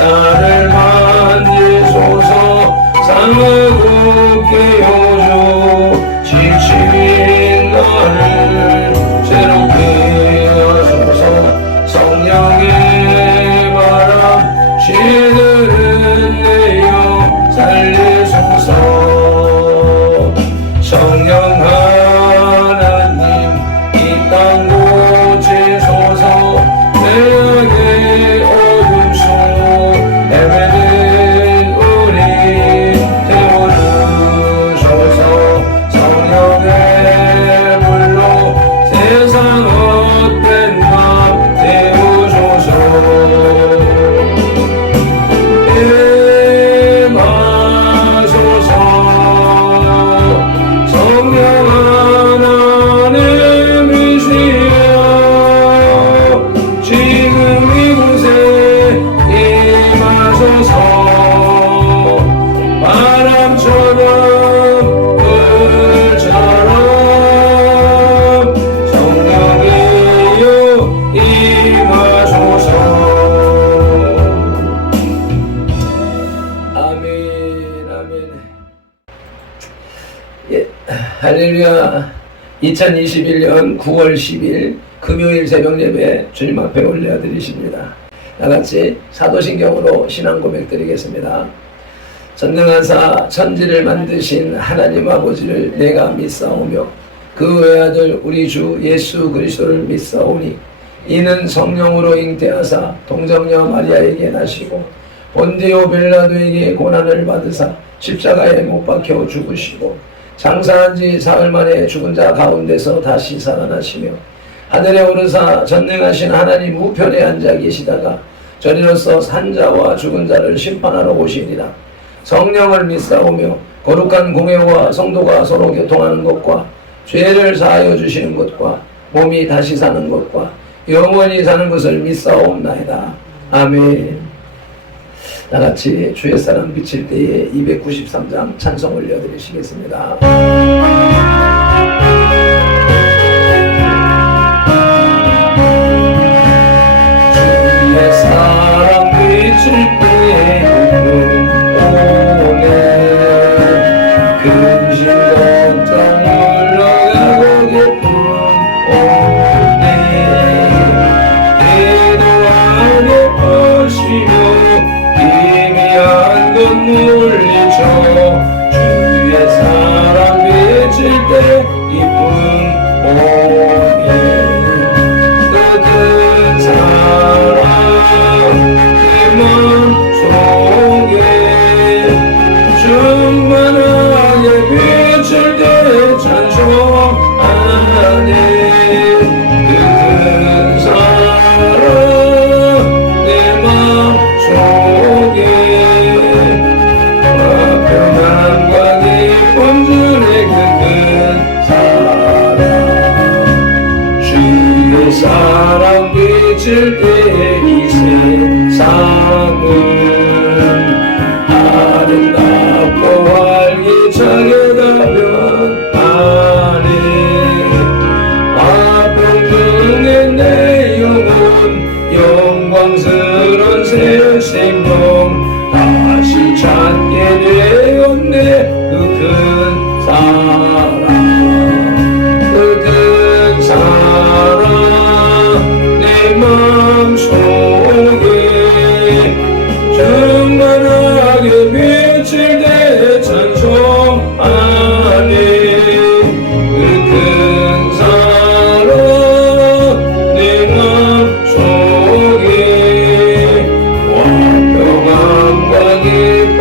나를 만지소서. 상하고 깨워줘 지친 나를 새롭게 하소서. 성령의 바람 시들은 내어 살리소서. 성령 하나님 이 땅 고치소서. 내 어둠 속 헤매는 우리 태워주소서. 성령의 불로 세상 헛된 맘 태우소서. 할렐루야. 2021년 9월 10일 금요일 새벽 예배 주님 앞에 올려드리십니다. 나같이 사도신경으로 신앙 고백 드리겠습니다. 전능하사 천지를 만드신 하나님 아버지를 내가 믿사오며 그 외아들 우리 주 예수 그리스도를 믿사오니 이는 성령으로 잉태하사 동정녀 마리아에게 나시고 본디오 빌라도에게 고난을 받으사 십자가에 못 박혀 죽으시고 장사한 지 사흘 만에 죽은 자 가운데서 다시 살아나시며 하늘에 오르사 전능하신 하나님 우편에 앉아 계시다가 저리로서 산자와 죽은 자를 심판하러 오시리라. 성령을 믿사오며 거룩한 공회와 성도가 서로 교통하는 것과 죄를 사하여 주시는 것과 몸이 다시 사는 것과 영원히 사는 것을 믿사옵나이다. 아멘. 나같이 주의 사랑 비칠 때에 293장 찬송 올려드리시겠습니다. 주의 사랑 비칠 때에 오네 근심 걱정 물러가고 기쁨 오네 기도하게 보시며 희미한 것 물리쳐 주의 사랑 비칠 때 기쁨 오네 그 큰 사랑 내 맘 속에 충만하게 비칠 때 찬송하네 그 큰 사랑 내 맘 속에 평안과 기쁨 주네 그 큰 사랑 주의 사랑 비칠 때 이 세상은 아름답고 활기차게 변하네 화평중에 내 영혼 영광스런 새 생명 다시 찾게 되었네 그 큰 사랑 그 큰 사랑 내 맘속에 충만하게 비칠 때 찬송하네 그 큰 사랑 내 맘속에 평안과 기쁨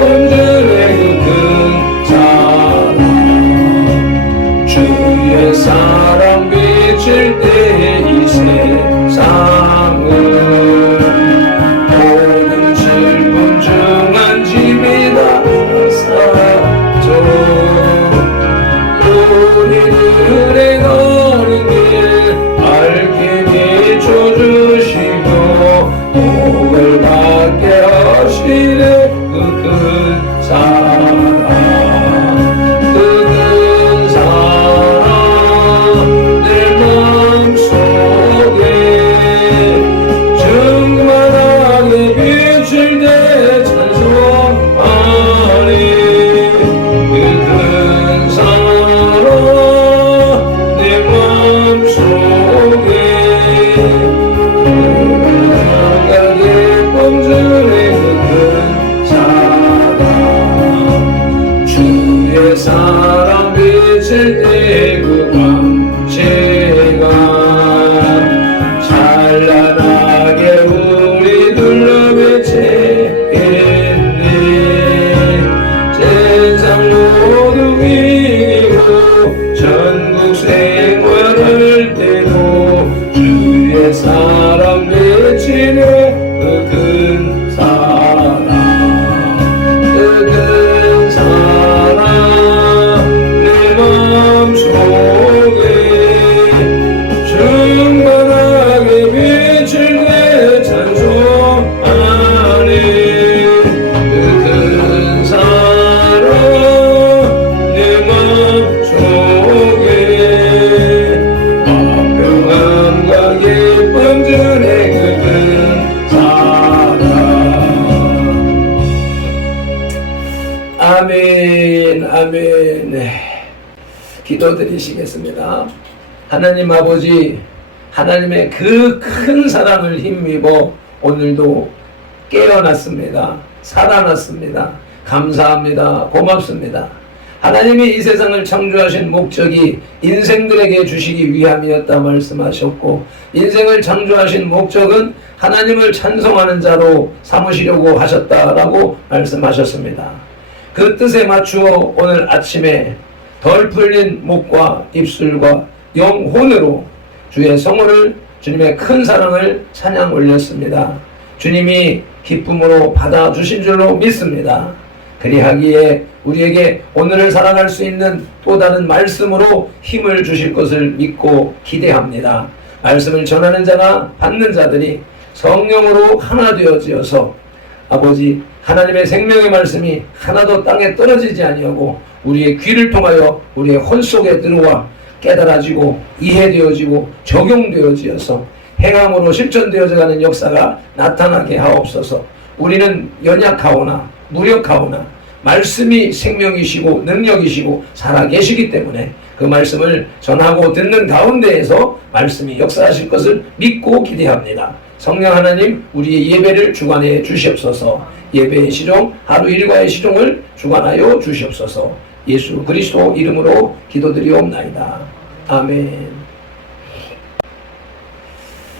아멘, 아멘. 네. 기도드리시겠습니다. 하나님 아버지, 하나님의 그 큰 사랑을 힘입어 오늘도 깨어났습니다. 살아났습니다. 감사합니다. 고맙습니다. 하나님이 이 세상을 창조하신 목적이 인생들에게 주시기 위함이었다 말씀하셨고, 인생을 창조하신 목적은 하나님을 찬송하는 자로 삼으시려고 하셨다라고 말씀하셨습니다. 그 뜻에 맞추어 오늘 아침에 덜 풀린 목과 입술과 영혼으로 주의 성호를, 주님의 큰 사랑을 찬양 올렸습니다. 주님이 기쁨으로 받아주신 줄로 믿습니다. 그리하기에 우리에게 오늘을 살아갈 수 있는 또 다른 말씀으로 힘을 주실 것을 믿고 기대합니다. 말씀을 전하는 자나 받는 자들이 성령으로 하나 되어지어서 아버지 하나님의 생명의 말씀이 하나도 땅에 떨어지지 아니하고 우리의 귀를 통하여 우리의 혼 속에 들어와 깨달아지고 이해되어지고 적용되어지어서 행함으로 실천되어져가는 역사가 나타나게 하옵소서. 우리는 연약하오나 무력하오나 말씀이 생명이시고 능력이시고 살아계시기 때문에 그 말씀을 전하고 듣는 가운데에서 말씀이 역사하실 것을 믿고 기대합니다. 성령 하나님, 우리의 예배를 주관해 주시옵소서. 예배의 시종, 하루 일과의 시종을 주관하여 주시옵소서. 예수 그리스도 이름으로 기도드리옵나이다. 아멘.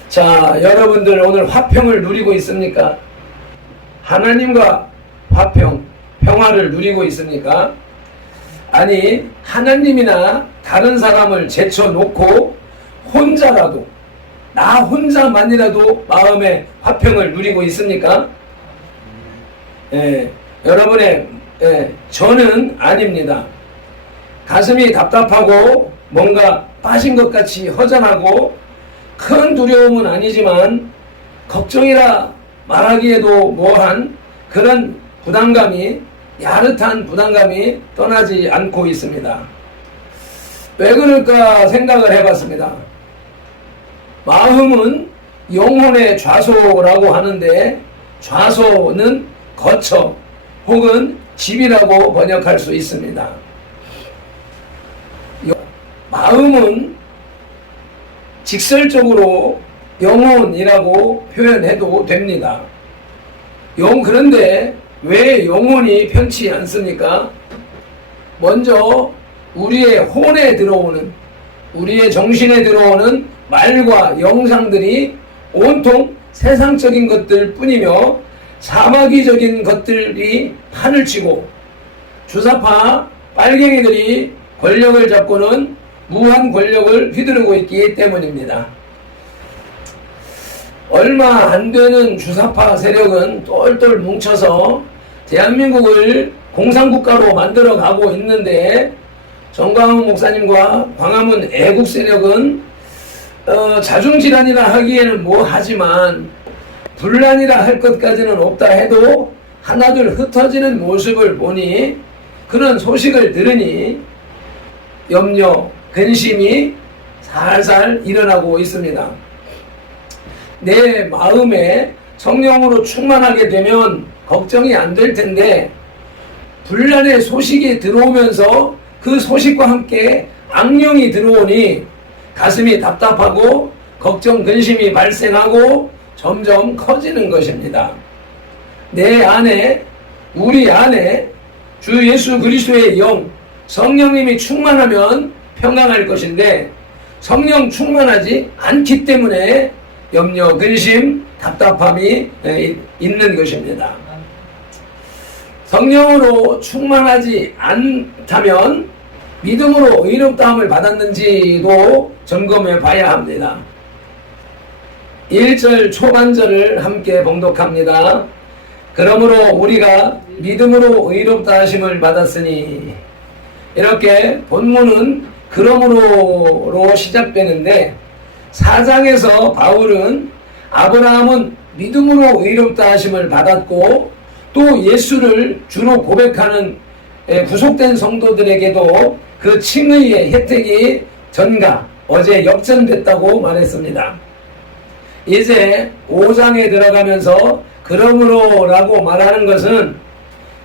자, 여러분들 오늘 화평을 누리고 있습니까? 하나님과 화평, 평화를 누리고 있습니까? 아니, 하나님이나 다른 사람을 제쳐놓고 혼자라도, 나 혼자만이라도 마음의 화평을 누리고 있습니까? 여러분의 저는 아닙니다. 가슴이 답답하고 뭔가 빠진 것 같이 허전하고 큰 두려움은 아니지만 걱정이라 말하기에도 뭐한 그런 부담감이, 야릇한 부담감이 떠나지 않고 있습니다. 왜 그럴까 생각을 해봤습니다. 마음은 영혼의 좌소라고 하는데, 좌소는 거처 혹은 집이라고 번역할 수 있습니다. 마음은 직설적으로 영혼이라고 표현해도 됩니다. 그런데 왜 영혼이 편치 않습니까? 먼저 우리의 혼에 들어오는, 우리의 정신에 들어오는 말과 영상들이 온통 세상적인 것들 뿐이며 사마귀적인 것들이 판을 치고 주사파 빨갱이들이 권력을 잡고는 무한 권력을 휘두르고 있기 때문입니다. 얼마 안 되는 주사파 세력은 똘똘 뭉쳐서 대한민국을 공산국가로 만들어 가고 있는데, 정광훈 목사님과 광화문 애국 세력은 자중질환이라 하기에는 뭐 하지만 분란이라 할 것까지는 없다 해도 하나둘 흩어지는 모습을 보니, 그런 소식을 들으니 염려, 근심이 살살 일어나고 있습니다. 내 마음에 성령으로 충만하게 되면 걱정이 안 될 텐데, 분란의 소식이 들어오면서 그 소식과 함께 악령이 들어오니 가슴이 답답하고 걱정, 근심이 발생하고 점점 커지는 것입니다. 내 안에, 우리 안에 주 예수 그리스도의 영, 성령님이 충만하면 평강할 것인데, 성령 충만하지 않기 때문에 염려, 근심, 답답함이 있는 것입니다. 성령으로 충만하지 않다면 믿음으로 의롭다함을 받았는지도 점검해 봐야 합니다. 1절 초반절을 함께 봉독합니다. 그러므로 우리가 믿음으로 의롭다 하심을 받았으니, 이렇게 본문은 그러므로로 시작되는데, 4장에서 바울은 아브라함은 믿음으로 의롭다 하심을 받았고, 또 예수를 주로 고백하는 구속된 성도들에게도 그 칭의의 혜택이 전가, 어제 역전됐다고 말했습니다. 이제 5장에 들어가면서 그러므로라고 말하는 것은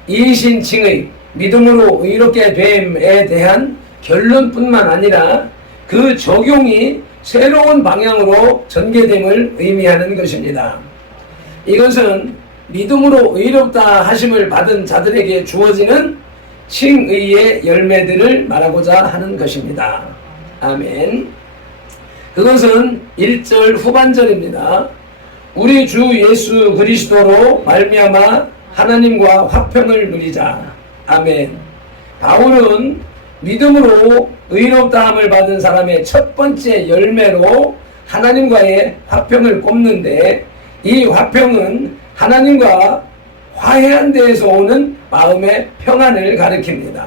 이신 칭의, 믿음으로 의롭게 됨에 대한 결론뿐만 아니라 그 적용이 새로운 방향으로 전개됨을 의미하는 것입니다. 이것은 믿음으로 의롭다 하심을 받은 자들에게 주어지는 칭의의 열매들을 말하고자 하는 것입니다. 아멘. 그것은 1절 후반절입니다. 우리 주 예수 그리스도로 말미암아 하나님과 화평을 누리자. 아멘. 바울은 믿음으로 의롭다함을 받은 사람의 첫 번째 열매로 하나님과의 화평을 꼽는데, 이 화평은 하나님과 화해한 데에서 오는 마음의 평안을 가리킵니다.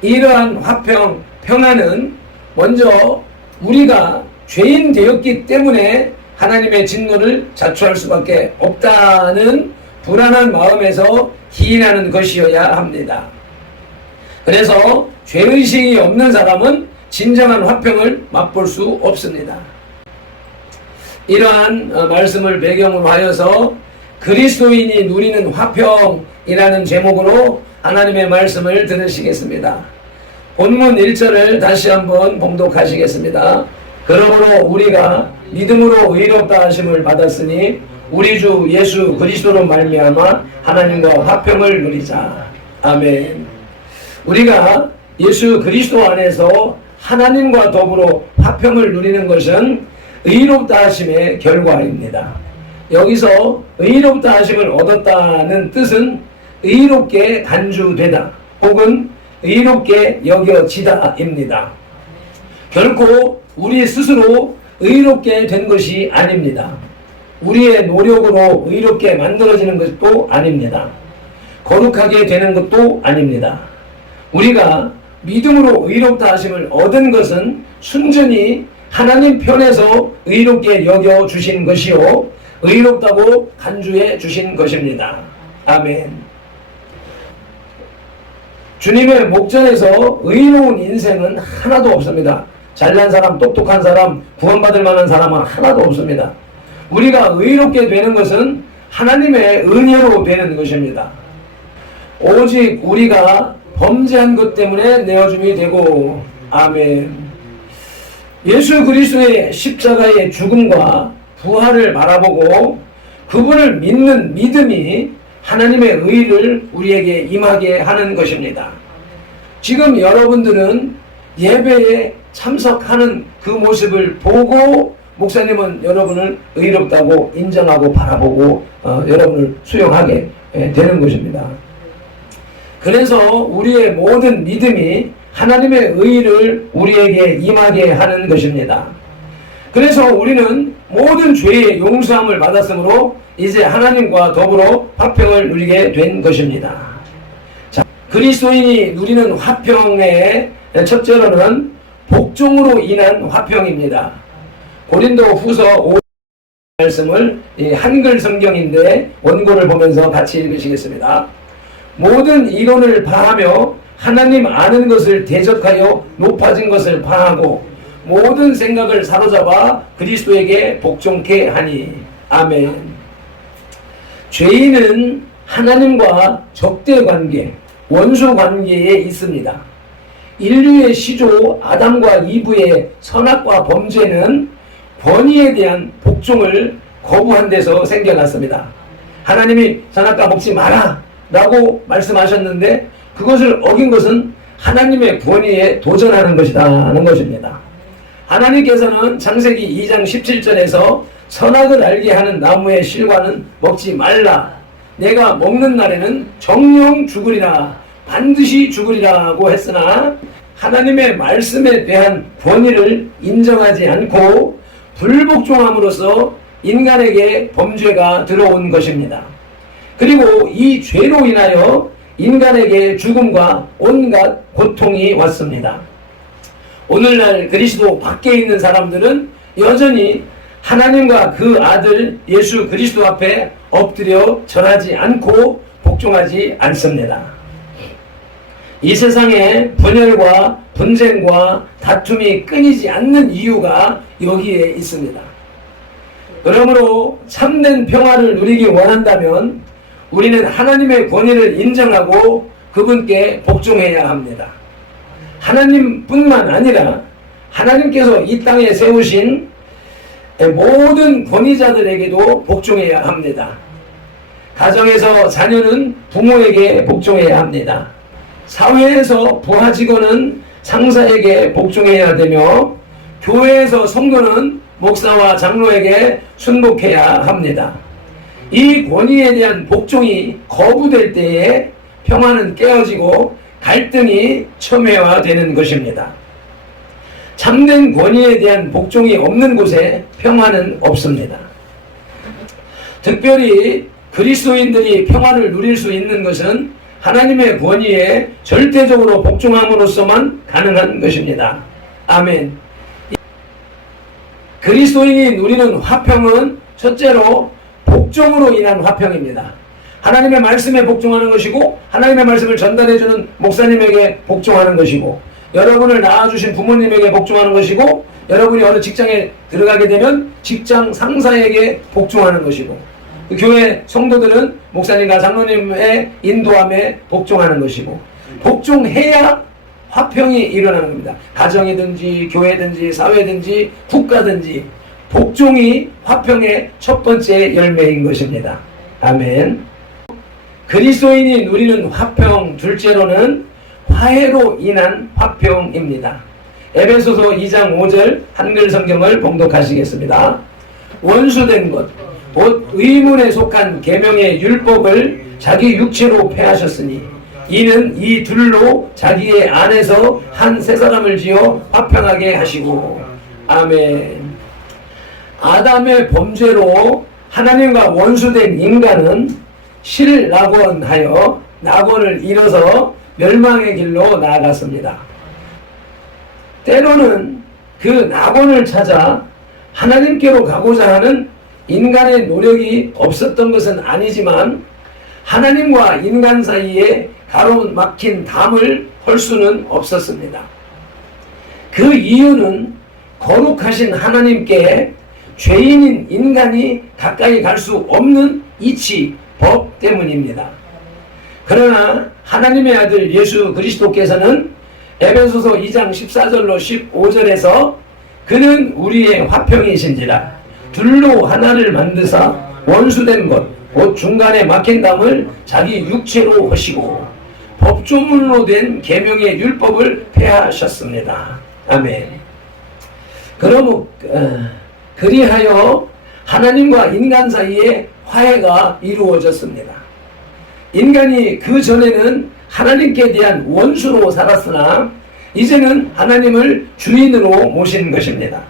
이러한 화평, 평안은 먼저 우리가 죄인 되었기 때문에 하나님의 진노를 자초할 수밖에 없다는 불안한 마음에서 기인하는 것이어야 합니다. 그래서 죄의식이 없는 사람은 진정한 화평을 맛볼 수 없습니다. 이러한 말씀을 배경으로 하여서 그리스도인이 누리는 화평이라는 제목으로 하나님의 말씀을 들으시겠습니다. 본문 1절을 다시 한번 봉독하시겠습니다. 그러므로 우리가 믿음으로 의롭다 하심을 받았으니 우리 주 예수 그리스도로 말미암아 하나님과 화평을 누리자. 아멘. 우리가 예수 그리스도 안에서 하나님과 더불어 화평을 누리는 것은 의롭다 하심의 결과입니다. 여기서 의롭다 하심을 얻었다는 뜻은 의롭게 간주되다 혹은 의롭게 여겨지다입니다. 결코 우리 스스로 의롭게 된 것이 아닙니다. 우리의 노력으로 의롭게 만들어지는 것도 아닙니다. 거룩하게 되는 것도 아닙니다. 우리가 믿음으로 의롭다 하심을 얻은 것은 순전히 하나님 편에서 의롭게 여겨주신 것이요 의롭다고 간주해 주신 것입니다. 아멘. 주님의 목전에서 의로운 인생은 하나도 없습니다. 잘난 사람, 똑똑한 사람, 구원받을 만한 사람은 하나도 없습니다. 우리가 의롭게 되는 것은 하나님의 은혜로 되는 것입니다. 오직 우리가 범죄한 것 때문에 내어줌이 되고, 아멘. 예수 그리스도의 십자가의 죽음과 부활을 바라보고 그분을 믿는 믿음이 하나님의 의를 우리에게 임하게 하는 것입니다. 지금 여러분들은 예배에 참석하는 그 모습을 보고 목사님은 여러분을 의롭다고 인정하고 바라보고 여러분을 수용하게 되는 것입니다. 그래서 우리의 모든 믿음이 하나님의 의를 우리에게 임하게 하는 것입니다. 그래서 우리는 모든 죄의 용서함을 받았으므로 이제 하나님과 더불어 화평을 누리게 된 것입니다. 자, 그리스도인이 누리는 화평의 첫째로는 복종으로 인한 화평입니다. 고린도 후서 5 말씀을 한글 성경인데 원고를 보면서 같이 읽으시겠습니다. 모든 이론을 파하며 하나님 아는 것을 대적하여 높아진 것을 파하고 모든 생각을 사로잡아 그리스도에게 복종케 하니. 아멘. 죄인은 하나님과 적대관계, 원수관계에 있습니다. 인류의 시조 아담과 이브의 선악과 범죄는 권위에 대한 복종을 거부한 데서 생겨났습니다. 하나님이 선악과 먹지 마라 라고 말씀하셨는데 그것을 어긴 것은 하나님의 권위에 도전하는 것이라는 것입니다. 하나님께서는 창세기 2장 17절에서 선악을 알게 하는 나무의 실과는 먹지 말라. 내가 먹는 날에는 정령 죽으리라. 반드시 죽으리라고 했으나 하나님의 말씀에 대한 권위를 인정하지 않고 불복종함으로써 인간에게 범죄가 들어온 것입니다. 그리고 이 죄로 인하여 인간에게 죽음과 온갖 고통이 왔습니다. 오늘날 그리스도 밖에 있는 사람들은 여전히 하나님과 그 아들 예수 그리스도 앞에 엎드려 절하지 않고 복종하지 않습니다. 이 세상에 분열과 분쟁과 다툼이 끊이지 않는 이유가 여기에 있습니다. 그러므로 참된 평화를 누리기 원한다면 우리는 하나님의 권위를 인정하고 그분께 복종해야 합니다. 하나님뿐만 아니라 하나님께서 이 땅에 세우신 모든 권위자들에게도 복종해야 합니다. 가정에서 자녀는 부모에게 복종해야 합니다. 사회에서 부하 직원은 상사에게 복종해야 되며 교회에서 성도는 목사와 장로에게 순복해야 합니다. 이 권위에 대한 복종이 거부될 때에 평화는 깨어지고 갈등이 첨예화되는 것입니다. 참된 권위에 대한 복종이 없는 곳에 평화는 없습니다. 특별히 그리스도인들이 평화를 누릴 수 있는 것은 하나님의 권위에 절대적으로 복종함으로써만 가능한 것입니다. 아멘. 그리스도인이 누리는 화평은 첫째로 복종으로 인한 화평입니다. 하나님의 말씀에 복종하는 것이고 하나님의 말씀을 전달해주는 목사님에게 복종하는 것이고 여러분을 낳아주신 부모님에게 복종하는 것이고 여러분이 어느 직장에 들어가게 되면 직장 상사에게 복종하는 것이고 그 교회 성도들은 목사님과 장로님의 인도함에 복종하는 것이고 복종해야 화평이 일어나는 겁니다. 가정이든지 교회든지 사회든지 국가든지 복종이 화평의 첫 번째 열매인 것입니다. 아멘. 그리스도인이 누리는 화평 둘째로는 화해로 인한 화평입니다. 에베소서 2장 5절 한글 성경을 봉독하시겠습니다. 원수된 것, 곧 의문에 속한 계명의 율법을 자기 육체로 폐하셨으니 이는 이 둘로 자기의 안에서 한 새 사람을 지어 화평하게 하시고. 아멘. 아담의 범죄로 하나님과 원수된 인간은 실낙원하여 낙원을 잃어서 멸망의 길로 나아갔습니다. 때로는 그 낙원을 찾아 하나님께로 가고자 하는 인간의 노력이 없었던 것은 아니지만 하나님과 인간 사이에 가로막힌 담을 헐 수는 없었습니다. 그 이유는 거룩하신 하나님께 죄인인 인간이 가까이 갈 수 없는 이치, 법 때문입니다. 그러나 하나님의 아들 예수 그리스도께서는 에베소서 2장 14절로 15절에서 그는 우리의 화평이신지라 둘로 하나를 만드사 원수된 것 곧 중간에 막힌 담을 자기 육체로 하시고 법조문으로 된 계명의 율법을 폐하셨습니다. 아멘. 그리하여 하나님과 인간 사이에 화해가 이루어졌습니다. 인간이 그 전에는 하나님께 대한 원수로 살았으나 이제는 하나님을 주인으로 모신 것입니다.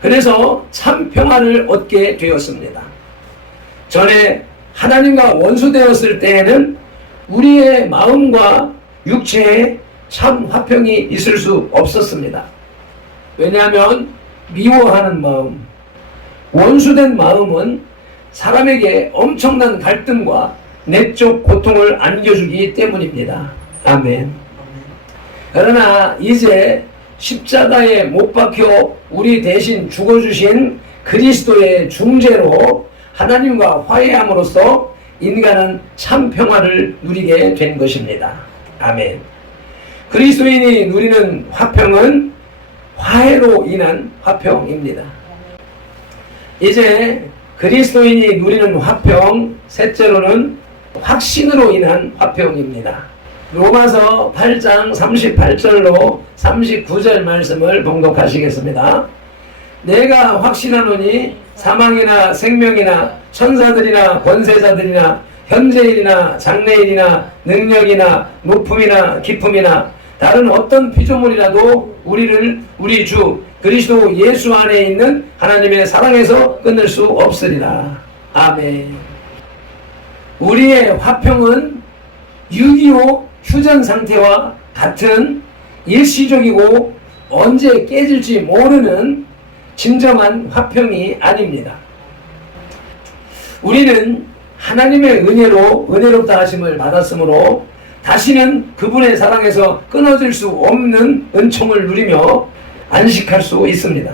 그래서 참 평화를 얻게 되었습니다. 전에 하나님과 원수되었을 때에는 우리의 마음과 육체에 참 화평이 있을 수 없었습니다. 왜냐하면 미워하는 마음, 원수된 마음은 사람에게 엄청난 갈등과 내적 고통을 안겨주기 때문입니다. 아멘. 그러나 이제 십자가에 못 박혀 우리 대신 죽어주신 그리스도의 중재로 하나님과 화해함으로써 인간은 참 평화를 누리게 된 것입니다. 아멘. 그리스도인이 누리는 화평은 화해로 인한 화평입니다. 이제 그리스도인이 누리는 화평 셋째로는 확신으로 인한 화평입니다. 로마서 8장 38절로 39절 말씀을 봉독하시겠습니다. 내가 확신하노니 사망이나 생명이나 천사들이나 권세자들이나 현재일이나 장래일이나 능력이나 높음이나 깊음이나 다른 어떤 피조물이라도 우리를 우리 주 그리스도 예수 안에 있는 하나님의 사랑에서 끊을 수 없으리라. 아멘. 우리의 화평은 6.25 휴전 상태와 같은 일시적이고 언제 깨질지 모르는 진정한 화평이 아닙니다. 우리는 하나님의 은혜로 은혜롭다 하심을 받았으므로 다시는 그분의 사랑에서 끊어질 수 없는 은총을 누리며 안식할 수 있습니다.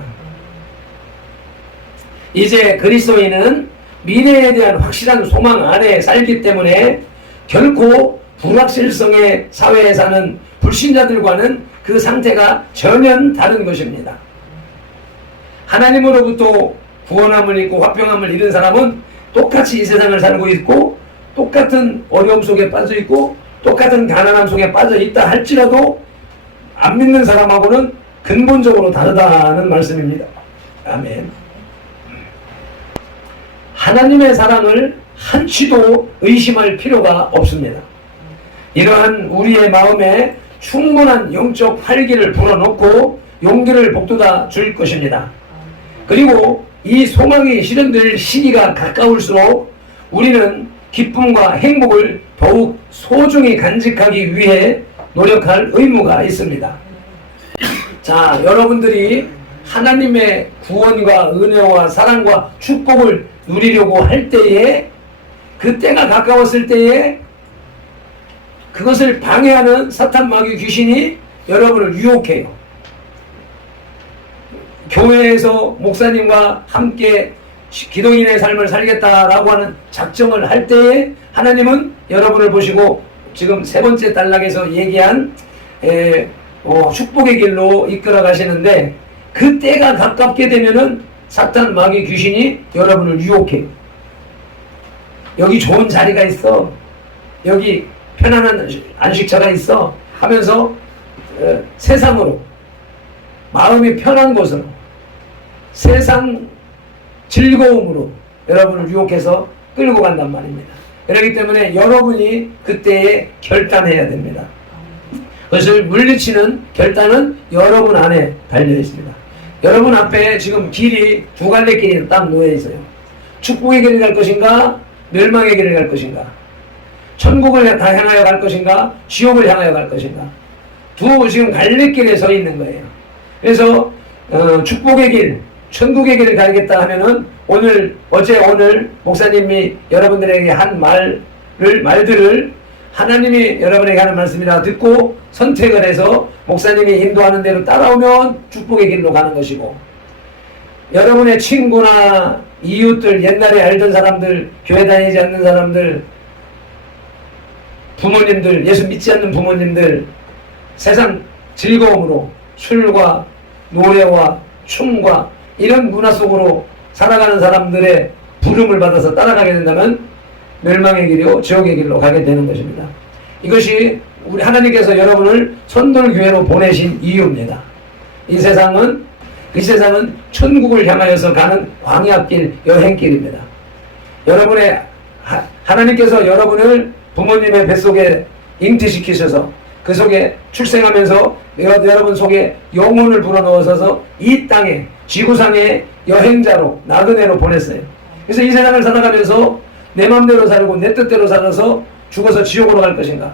이제 그리스도인은 미래에 대한 확실한 소망 안에 살기 때문에 결코 불확실성의 사회에 사는 불신자들과는 그 상태가 전혀 다른 것입니다. 하나님으로부터 구원함을 입고 화평함을 잃은 사람은 똑같이 이 세상을 살고 있고 똑같은 어려움 속에 빠져 있고 똑같은 가난함 속에 빠져 있다 할지라도 안 믿는 사람하고는 근본적으로 다르다는 말씀입니다. 아멘. 하나님의 사랑을 한치도 의심할 필요가 없습니다. 이러한 우리의 마음에 충분한 영적 활기를 불어넣고 용기를 북돋아 줄 것입니다. 그리고 이 소망이 실현될 시기가 가까울수록 우리는 기쁨과 행복을 더욱 소중히 간직하기 위해 노력할 의무가 있습니다. 자, 여러분들이 하나님의 구원과 은혜와 사랑과 축복을 누리려고 할 때에 그 때가 가까웠을 때에 그것을 방해하는 사탄 마귀 귀신이 여러분을 유혹해요. 교회에서 목사님과 함께 기독인의 삶을 살겠다라고 하는 작정을 할 때에 하나님은 여러분을 보시고 지금 세 번째 단락에서 얘기한 축복의 길로 이끌어 가시는데 그 때가 가깝게 되면은 사탄 마귀 귀신이 여러분을 유혹해요. 여기 좋은 자리가 있어. 여기 편안한 안식처가 있어. 하면서 세상으로 마음이 편한 곳으로 세상 즐거움으로 여러분을 유혹해서 끌고 간단 말입니다. 그렇기 때문에 여러분이 그때에 결단해야 됩니다. 그것을 물리치는 결단은 여러분 안에 달려 있습니다. 여러분 앞에 지금 길이 두 갈래 길이 딱 놓여 있어요. 축복의 길을 갈 것인가 멸망의 길을 갈 것인가, 천국을 다 향하여 갈 것인가 지옥을 향하여 갈 것인가, 두 지금 갈래길에 서 있는 거예요. 그래서 축복의 길 천국의 길을 가겠다 하면은 오늘 목사님이 여러분들에게 한 말들을 하나님이 여러분에게 하는 말씀이라 듣고 선택을 해서 목사님이 인도하는 대로 따라오면 축복의 길로 가는 것이고, 여러분의 친구나 이웃들, 옛날에 알던 사람들, 교회 다니지 않는 사람들, 부모님들, 예수 믿지 않는 부모님들, 세상 즐거움으로 술과 노래와 춤과 이런 문화 속으로 살아가는 사람들의 부름을 받아서 따라가게 된다면 멸망의 길이요 지옥의 길로 가게 되는 것입니다. 이것이 우리 하나님께서 여러분을 선돌교회로 보내신 이유입니다. 이 세상은 천국을 향하여서 가는 광야길, 여행길입니다. 하나님께서 여러분을 부모님의 뱃속에 잉태시키셔서 그 속에 출생하면서 여러분 속에 영혼을 불어넣어서 이 땅에 지구상의 여행자로 나그네로 보냈어요. 그래서 이 세상을 살아가면서 내 마음대로 살고 내 뜻대로 살아서 죽어서 지옥으로 갈 것인가,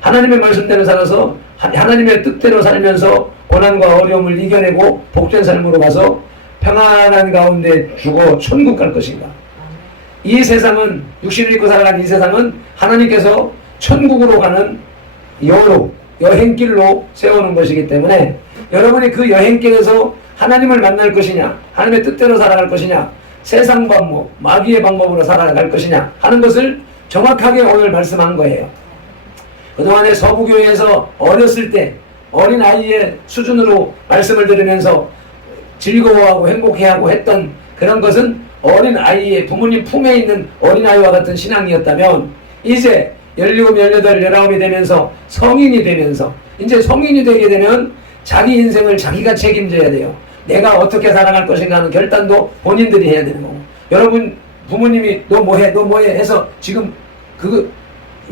하나님의 말씀대로 살아서 하나님의 뜻대로 살면서 고난과 어려움을 이겨내고 복된 삶으로 가서 평안한 가운데 죽어 천국 갈 것인가. 이 세상은, 육신을 입고 살아가는 이 세상은 하나님께서 천국으로 가는 여행길로 세우는 것이기 때문에 여러분이 그 여행길에서 하나님을 만날 것이냐, 하나님의 뜻대로 살아갈 것이냐, 세상 방법, 마귀의 방법으로 살아갈 것이냐 하는 것을 정확하게 오늘 말씀한 거예요. 그동안에 서부교회에서 어렸을 때 어린아이의 수준으로 말씀을 들으면서 즐거워하고 행복해하고 했던 그런 것은 어린아이의 부모님 품에 있는 어린아이와 같은 신앙이었다면, 이제 17, 18, 19이 되면서 성인이 되면서 이제 성인이 되게 되면 자기 인생을 자기가 책임져야 돼요. 내가 어떻게 살아갈 것인가 하는 결단도 본인들이 해야 되는 거고, 여러분 부모님이 너 뭐해 해서 지금 그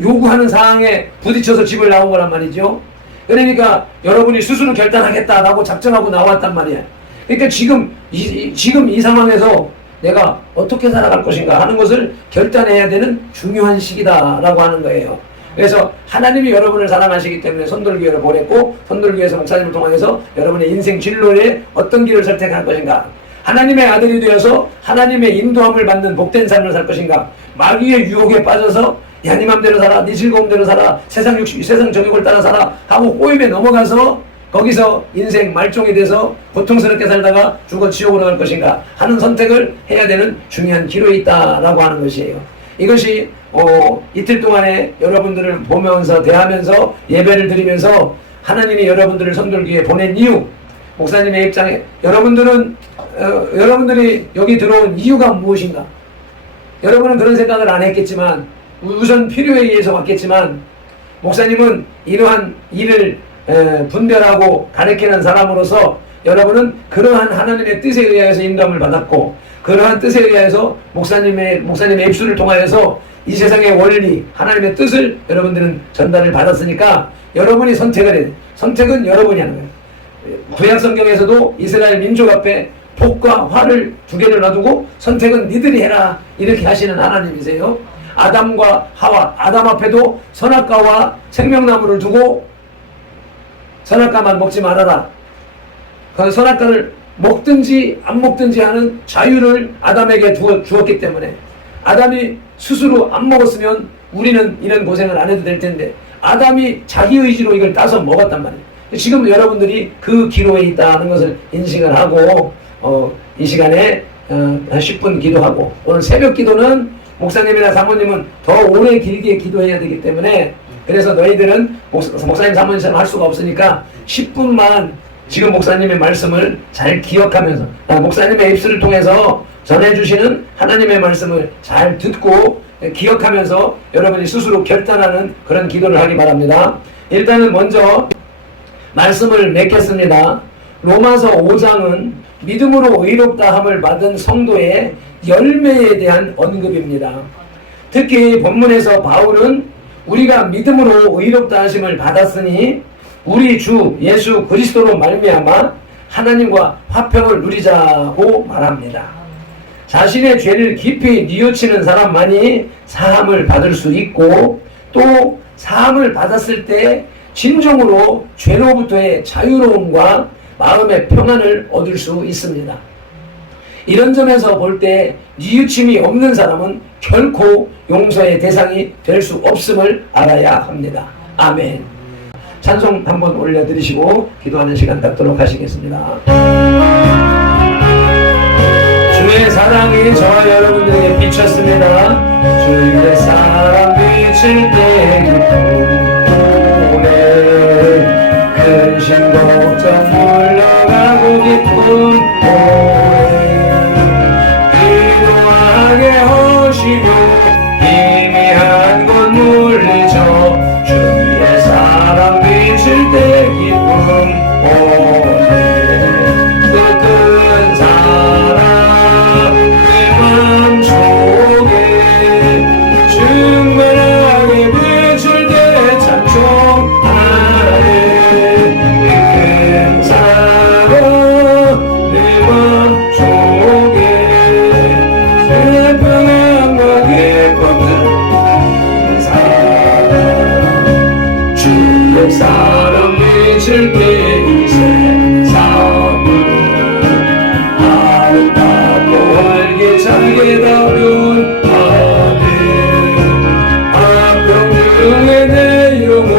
요구하는 사항에 부딪혀서 집을 나온 거란 말이죠. 그러니까 여러분이 스스로 결단하겠다라고 작정하고 나왔단 말이에요. 그러니까 지금 이 상황에서 내가 어떻게 살아갈 것인가 하는 것을 결단해야 되는 중요한 시기다라고 하는 거예요. 그래서 하나님이 여러분을 사랑하시기 때문에 선돌교회를 보냈고, 선돌교회에서 목사님을 통해서 여러분의 인생 진로에 어떤 길을 선택할 것인가, 하나님의 아들이 되어서 하나님의 인도함을 받는 복된 삶을 살 것인가, 마귀의 유혹에 빠져서 야, 네 맘대로 살아, 네 즐거움대로 살아, 세상 정욕을 따라 살아 하고 꼬임에 넘어가서 거기서 인생 말종이 돼서 고통스럽게 살다가 죽어 지옥으로 갈 것인가 하는 선택을 해야 되는 중요한 기로에 있다라고 하는 것이에요. 이것이 이틀 동안에 여러분들을 보면서 대하면서 예배를 드리면서 하나님이 여러분들을 선돌기에 보낸 이유, 목사님의 입장에 여러분들이 여기 들어온 이유가 무엇인가? 여러분은 그런 생각을 안 했겠지만 우선 필요에 의해서 왔겠지만 목사님은 이러한 일을 분별하고 가르치는 사람으로서 여러분은 그러한 하나님의 뜻에 의해서 인감을 받았고 그러한 뜻에 의해서 목사님의 입술을 통하여서 이 세상의 원리 하나님의 뜻을 여러분들은 전달을 받았으니까 여러분이 선택을 해야 돼. 선택은 여러분이 하는 거예요. 구약 성경에서도 이스라엘 민족 앞에 복과 화를 두 개를 놔두고 선택은 니들이 해라 이렇게 하시는 하나님이세요. 아담과 하와, 아담 앞에도 선악과와 생명나무를 두고 선악과만 먹지 말아라. 그 선악과를 먹든지 안 먹든지 하는 자유를 아담에게 주었기 때문에 아담이 스스로 안 먹었으면 우리는 이런 고생을 안 해도 될 텐데 아담이 자기 의지로 이걸 따서 먹었단 말이에요. 지금 여러분들이 그 기로에 있다는 것을 인식을 하고 이 시간에 한 10분 기도하고 오늘 새벽 기도는 목사님이나 사모님은 더 오래 길게 기도해야 되기 때문에 그래서 너희들은 목사님 사모님처럼 할 수가 없으니까 10분만 지금 목사님의 말씀을 잘 기억하면서 목사님의 입술을 통해서 전해주시는 하나님의 말씀을 잘 듣고 기억하면서 여러분이 스스로 결단하는 그런 기도를 하기 바랍니다. 일단은 먼저 말씀을 맺겠습니다. 로마서 5장은 믿음으로 의롭다 함을 받은 성도의 열매에 대한 언급입니다. 특히 본문에서 바울은 우리가 믿음으로 의롭다 하심을 받았으니 우리 주 예수 그리스도로 말미암아 하나님과 화평을 누리자고 말합니다. 자신의 죄를 깊이 뉘우치는 사람만이 사함을 받을 수 있고 또 사함을 받았을 때 진정으로 죄로부터의 자유로움과 마음의 평안을 얻을 수 있습니다. 이런 점에서 볼 때 뉘우침이 없는 사람은 결코 용서의 대상이 될 수 없음을 알아야 합니다. 아멘. 찬송 한번 올려드리시고 기도하는 시간 갖도록 하시겠습니다. 주의 사랑이 저와 여러분들에게 비쳤습니다. 주의 사랑 비칠 때 기쁨 오래 근심 걱정 물러가고 기쁨 오래 기도하게 하시며 희미한 곳 물리쳐 주의 사랑 비칠 때 기쁨 오래 그 큰 사랑 내 맘 속에 충만하게 비칠 때 찬송하네 그 큰 사랑 내 맘 속에 슬픔과 기쁨 사랑 주의 사랑 비칠 때 이 세상은 아름답고 활기차게 다변하네 악병 중에 내 영혼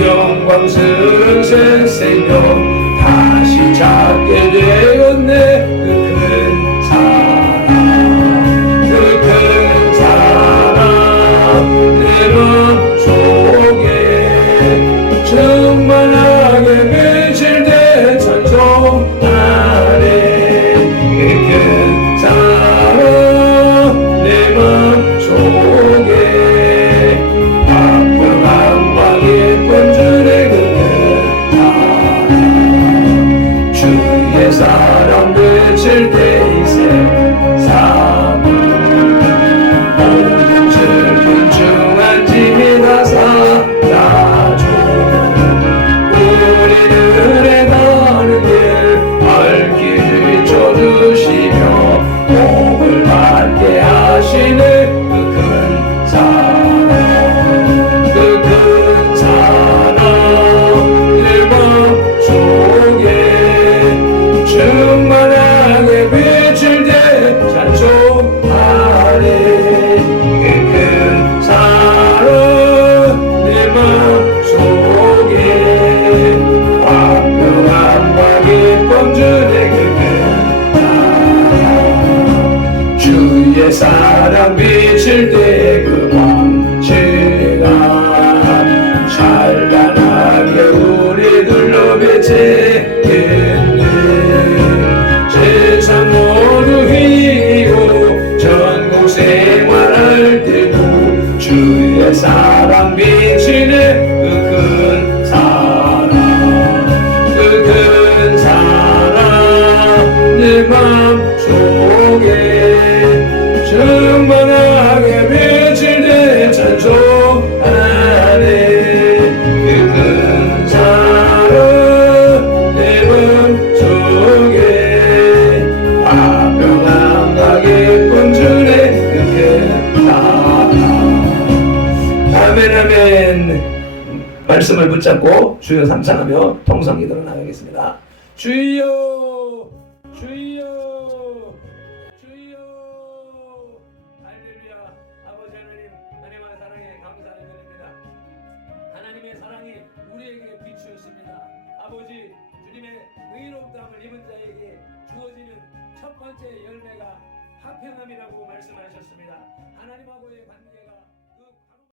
영광스러운 새 생명 다시 찾게 되었네 그 큰 사랑 그 큰 사랑 내 맘 속에 충만하게 비칠 때 찬송하네 그 큰 사랑 내 맘 속에 화평함과 기쁨 주네 그 큰 사랑 비치는 그 큰 사랑, 그 큰 사랑 내 맘속에 충만하게 비칠 때 찬송하네. 그 큰 사랑 내 맘속에 화평함과 기쁨 주네. 그 큰 사랑. 아멘 아멘. 말씀을 붙잡고 주여 삼창하며 통성기도로 나가겠습니다. 주여 주여 주여. 할렐루야. 아버지 하나님, 하나님의 사랑에 감사를 드립니다. 하나님의 사랑이 우리에게 비추었습니다. 아버지, 주님의 의롭다함을 입은 자에게 주어지는 첫 번째 열매가 화평함이라고 말씀하셨습니다. 하나님하고의 관계